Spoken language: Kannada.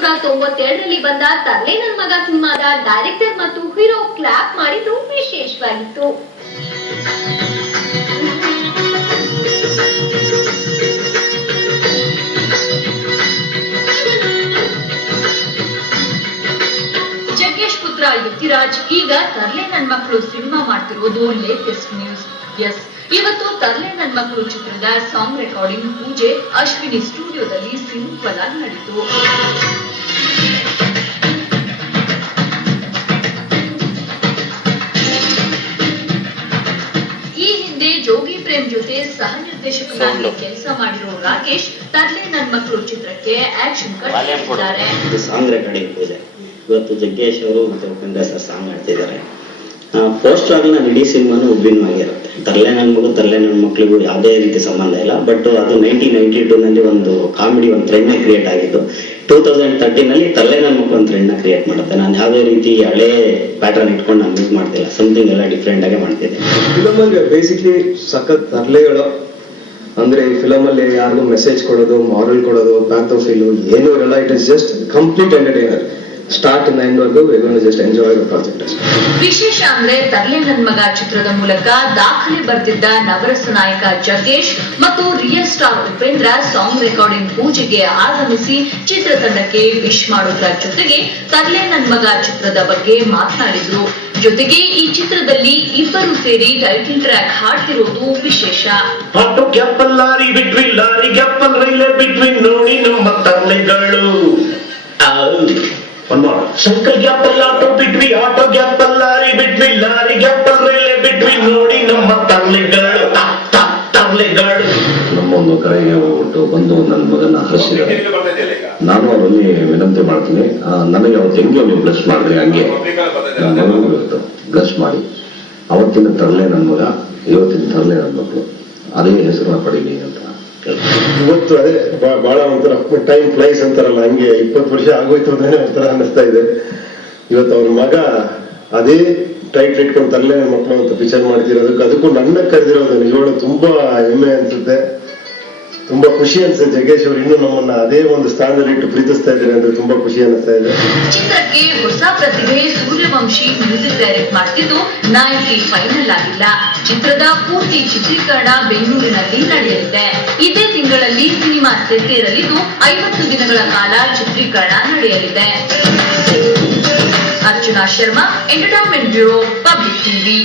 1992ರಲ್ಲಿ ಬಂದ ತರ್ಲೆ ನನ್ ಮಗ ಸಿನಿಮಾದ ಡೈರೆಕ್ಟರ್ ಮತ್ತು ಹೀರೋ ಕ್ಲಾಪ್ ಮಾಡಿದ್ದು ವಿಶೇಷವಾಗಿತ್ತು. ಜಗ್ಗೇಶ್ ಪುತ್ರ ಯುತ್ತಿರಾಜ್ ಈಗ ತರ್ಲೆ ನನ್ ಮಕ್ಕಳು ಸಿನಿಮಾ ಮಾಡ್ತಿರೋದು ಲೇಟೆಸ್ಟ್ ನ್ಯೂಸ್. ಎಸ್, ಇವತ್ತು ತರ್ಲೆ ನನ್ ಮಕ್ಕಳು ಚಿತ್ರದ ಸಾಂಗ್ ರೆಕಾರ್ಡಿಂಗ್ ಪೂಜೆ ಅಶ್ವಿನಿ ಸ್ಟುಡಿಯೋದಲ್ಲಿ ಸಿಂಪಲ್ ಆಗಿ ನಡೆಯಿತು. ಈ ಹಿಂದೆ ಜೋಗಿ ಪ್ರೇಮ್ ಜೊತೆ ಸಹ ನಿರ್ದೇಶಕನಾಗಿ ಕೆಲಸ ಮಾಡಿರೋ ರಾಕೇಶ್ ತರ್ಲೆ ನನ್ ಮಕ್ಕಳು ಚಿತ್ರಕ್ಕೆ ಆಕ್ಷನ್ ಕಟ್ ಮಾಡಿದ್ದಾರೆ. ಸಾಂಗ್ ರೆಕಾರ್ಡಿಂಗ್ ಪೂಜೆ ಇವತ್ತು ಜಗ್ಗೇಶ್ ಅವರು ಮತ್ತು ಉಪೇಂದ್ರ ಸರ್ ಸಾಂಗ್ ಮಾಡ್ತಿದ್ದಾರೆ. ಪೋಸ್ಟರ್ ಆಗಲಿ ನಾನು ಇಡೀ ಸಿನಿಮಾನು ವಿಭಿನ್ನವಾಗಿರುತ್ತೆ. ತರ್ಲೆ ನನ್ನ ಮಗು ತರ್ಲೆ ನನ್ನ ಮಕ್ಕಳಿಗೂ ಯಾವುದೇ ರೀತಿ ಸಂಬಂಧ ಇಲ್ಲ. ಬಟ್ ಅದು 1992ನಲ್ಲಿ ಒಂದು ಕಾಮಿಡಿ ಒಂದು ಟ್ರೆಂಡ್ನ ಕ್ರಿಯೇಟ್ ಆಗಿದ್ದು. 2013ನಲ್ಲಿ ತರ್ಲೆ ನನ್ನ ಮಕ್ಕಳು ಒಂದು ಟ್ರೆಂಡ್ನ ಕ್ರಿಯೇಟ್ ಮಾಡುತ್ತೆ. ನಾನು ಯಾವುದೇ ರೀತಿ ಹಳೆ ಪ್ಯಾಟರ್ನ್ ಇಟ್ಕೊಂಡು ನಾನು ಯೂಸ್ ಮಾಡ್ತಿಲ್ಲ. ಸಮಥಿಂಗ್ ಎಲ್ಲ ಡಿಫ್ರೆಂಟ್ ಆಗಿ ಮಾಡ್ತಿದ್ದೆ. ಫಿಲಮಲ್ಲಿ ಬೇಸಿಕ್ಲಿ ಸಖತ್ ತರ್ಲೆಗಳು ಅಂದ್ರೆ ಈ ಫಿಲಮ್ ಅಲ್ಲಿ ಯಾರಿಗೂ ಮೆಸೇಜ್ ಕೊಡೋದು, ಮಾರಲ್ ಕೊಡೋದು, ಪ್ಯಾಥೋಫಿಲ್ ಏನೂ ಇರಲ್ಲ. It is just complete entertainer. Start ಇಂದ ಎಂಡ್ ವರೆಗೂ ಜಸ್ಟ್ ಎಂಜಾಯ್ ದ ಪ್ರಾಜೆಕ್ಟ್. ವಿಶೇಷ ಅಂದ್ರೆ ತರ್ಲೆ ನನ್ ಮಗ ಚಿತ್ರದ ಮೂಲಕ ದಾಖಲೆ ಬರೆದಿದ್ದ ನವರಸ ನಾಯಕ ಜಗ್ಗೇಶ್ ಮತ್ತು real star Upendra song recording ಪೂಜೆಗೆ ಆಗಮಿಸಿ ಚಿತ್ರತಂಡಕ್ಕೆ ವಿಶ್ ಮಾಡೋದ್ರ ಜೊತೆಗೆ ತರ್ಲೆ ನನ್ ಮಗ ಚಿತ್ರದ ಬಗ್ಗೆ ಮಾತನಾಡಿದ್ರು. ಜೊತೆಗೆ ಈ ಚಿತ್ರದಲ್ಲಿ ಇಬ್ಬರು ಸೇರಿ ಟೈಟಲ್ ಟ್ರ್ಯಾಕ್ ಹಾಡ್ತಿರೋದು ವಿಶೇಷ. ಆಟೋ ಗ್ಯಾಪಲ್ ಲಾರಿ ಬಿಟ್ವೀನ್ ಲಾರಿ ಗ್ಯಾಪಲ್ ರೈಲ್ವೆ ಬಿಟ್ವೀನ್ ನೋಡಿ ನಮ್ಮ ತರ್ಲೆಗಳು. ಸೈಕಲ್ ಗ್ಯಾಪಲ್ ಆಟೋ ಬಿಟ್ವಿ ಆಟೋ ಗ್ಯಾಪಲ್ ಲಾರಿ ಬಿಟ್ವಿ ಲಾರಿ ಗ್ಯಾಪಲ್ ರೈಲ್ವೆ ಬಿಟ್ವಿ ನೋಡಿ ನಮ್ಮ ತರ್ಲೆಗಳು ತರ್ಲೆಗಳು. ನಮ್ಮೊಂದು ಕರೆಗೆ ಹೋಗ್ಬಿಟ್ಟು ಬಂದು ನನ್ನ ಮಗನ ಹರಿಸಿದ್ದಾರೆ. ನಾನು ಅವರಲ್ಲಿ ವಿನಂತಿ ಮಾಡ್ತೀನಿ, ನನಗೆ ಅವತ್ತು ಹೆಂಗೆ ನೀವು ಬ್ಲಸ್ ಮಾಡಿದ್ರಿ ಹಂಗೆ ನನ್ನ ಇವತ್ತು ಬ್ಲಸ್ ಮಾಡಿ ಅವತ್ತಿನ ತರಲೆ ನನ್ನ ಮಗ, ಇವತ್ತಿನ ತರಲೆ ನನ್ನ ಮಕ್ಕಳು ಅದೇ ಹೆಸರನ್ನ ಪಡೀಲಿ ಅಂತ. ಇವತ್ತು ಅದೇ ಬಹಳ ಒಂಥರ ಟೈಮ್ ಫ್ಲೈಸ್ ಅಂತಾರಲ್ಲ, ಹಂಗೆ 20 ವರ್ಷ ಆಗೋಯ್ತು ಅಂತಾನೆ ಒಂಥರ ಅನ್ನಿಸ್ತಾ ಇದೆ. ಇವತ್ತು ಅವ್ರ ಮಗ ಅದೇ ಟೈಟ್ಲ್ ಇಟ್ಕೊಂಡು ತರಲೆ ಮಕ್ಕಳು ಅಂತ ಪಿಕ್ಚರ್ ಮಾಡ್ತಿರೋದಕ್ಕೆ ಅದಕ್ಕೂ ನನ್ನ ಕರೆದಿರೋದು ನಿಜವಾಗ್ಲೂ ತುಂಬಾ ಹೆಮ್ಮೆ ಅನ್ಸುತ್ತೆ, ತುಂಬಾ ಖುಷಿ ಅನ್ಸುತ್ತೆ. ಜಗ್ಗೇಶ್ ಅವರು ಇನ್ನೂ ನಮ್ಮನ್ನ ಅದೇ ಒಂದು ಸ್ಥಾನದಲ್ಲಿ ಇಟ್ಟು ಪ್ರೀತಿಸ್ತಾ ಇದ್ದಾರೆ ಅಂದ್ರೆ ತುಂಬಾ ಖುಷಿ ಅನಿಸ್ತಾ ಇದೆ. ಚಿತ್ರಕ್ಕೆ ಹೊಸ ಪ್ರತಿಭೆ ಸೂರ್ಯವಂಶಿ ಮ್ಯೂಸಿಕ್ ಡೈರೆಕ್ಟ್ ಮಾಡ್ತಿದ್ದು ನಾಯಕಿ ಫೈನಲ್ ಆಗಿಲ್ಲ. ಚಿತ್ರದ ಪೂರ್ತಿ ಚಿತ್ರೀಕರಣ ಬೆಂಗಳೂರಿನಲ್ಲಿ ನಡೆಯಲಿದೆ. ಇದೇ ತಿಂಗಳಲ್ಲಿ ಸಿನಿಮಾ ಸೆಟ್ಟೇರಲಿದ್ದು 50 ದಿನಗಳ ಕಾಲ ಚಿತ್ರೀಕರಣ ನಡೆಯಲಿದೆ. Archana Sharma, entertainment bureau, public TV.